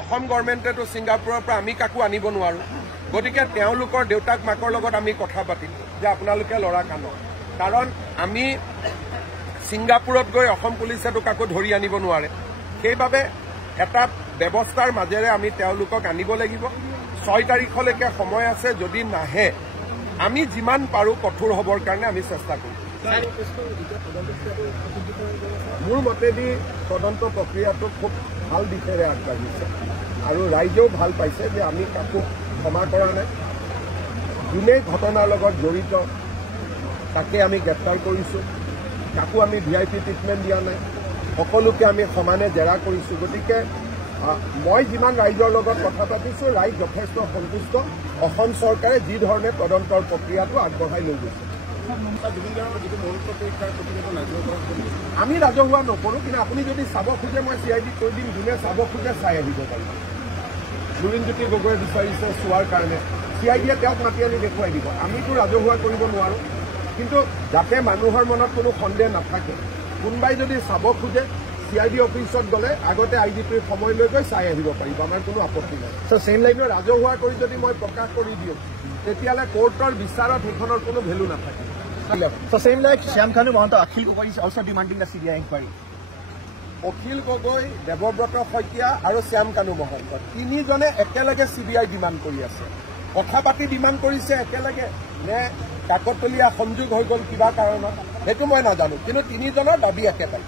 অসম গভৰ্ণমেণ্টেতো ছিংগাপুৰৰ পৰা আমি কাকো আনিব নোৱাৰো গতিকে তেওঁলোকৰ দেউতাক মাকৰ লগত আমি কথা পাতিম যে আপোনালোকে লৰা কানক কাৰণ আমি ছিংগাপুৰত গৈ অসম পুলিচেতো কাকো ধৰি আনিব নোৱাৰে সেইবাবে এটা ব্যৱস্থাৰ মাজেৰে আমি তেওঁলোকক আনিব লাগিব 6 তাৰিখলৈকে সময় আছে যদি নাহে আমি যিমান পাৰো কঠোৰ হবৰ কাৰণে আমি চেষ্টা কৰিম মোৰ মতেদি তদন্ত প্ৰক্ৰিয়াটো খুব ভাল দিশেৰে আগবাঢ়িছে আৰু ৰাইজেও ভাল পাইছে যে আমি কাকো ক্ষমা কৰা নাই যোনে ঘটনাৰ লগত জড়িত তাকে আমি গ্ৰেপ্তাৰ কৰিছোঁ কাকো আমি VIP ট্ৰিটমেণ্ট দিয়া নাই সকলোকে আমি সমানে জেৰা কৰিছোঁ গতিকে মই যিমান ৰাইজৰ লগত কথা পাতিছোঁ ৰাইজ যথেষ্ট সন্তুষ্ট অসম চৰকাৰে যি ধৰণে তদন্তৰ প্ৰক্ৰিয়াটো আগবঢ়াই লৈ গৈছে আমি ৰাজহুৱা নকৰোঁ কিন্তু আপুনি যদি চাব খোজে মই CID কৈ দিম যোনে চাব খোজে চাই আহিব পাৰিব লুৰিণজ্যোতি গগৈয়ে বিচাৰিছে চোৱাৰ কাৰণে CIDয়ে তেওঁক মাতি আনি দেখুৱাই দিব আমিতো ৰাজহুৱা কৰিব নোৱাৰোঁ কিন্তু যাতে মানুহৰ মনত কোনো সন্দেহ নাথাকে কোনোবাই যদি চাব খোজে CID অফিচত গ'লে আগতে IGPৰ সময় লৈ গৈ চাই আহিব পাৰিব আমাৰ কোনো আপত্তি নাই চেম লাইনত ৰাজহুৱা কৰি যদি মই প্ৰকাশ কৰি দিওঁ তেতিয়াহ'লে কোৰ্টৰ বিচাৰত সেইখনৰ কোনো ভেলু নাথাকে So same like Shyam Kanu Mahanta, Akhil Gogoi is also demanding the CBI inquiry. Akhil Gogoi Debabrata Saikia আৰু শ্যাম কানু মহন্ত তিনিজনে একেলগে CBI ডিমাণ্ড কৰি আছে কথা পাতি ডিমাণ্ড কৰিছে একেলগে নে কাকতলীয়া সংযোগ হৈ গ'ল কিবা কাৰণত সেইটো মই নাজানো কিন্তু তিনিজনৰ দাবী একেটাই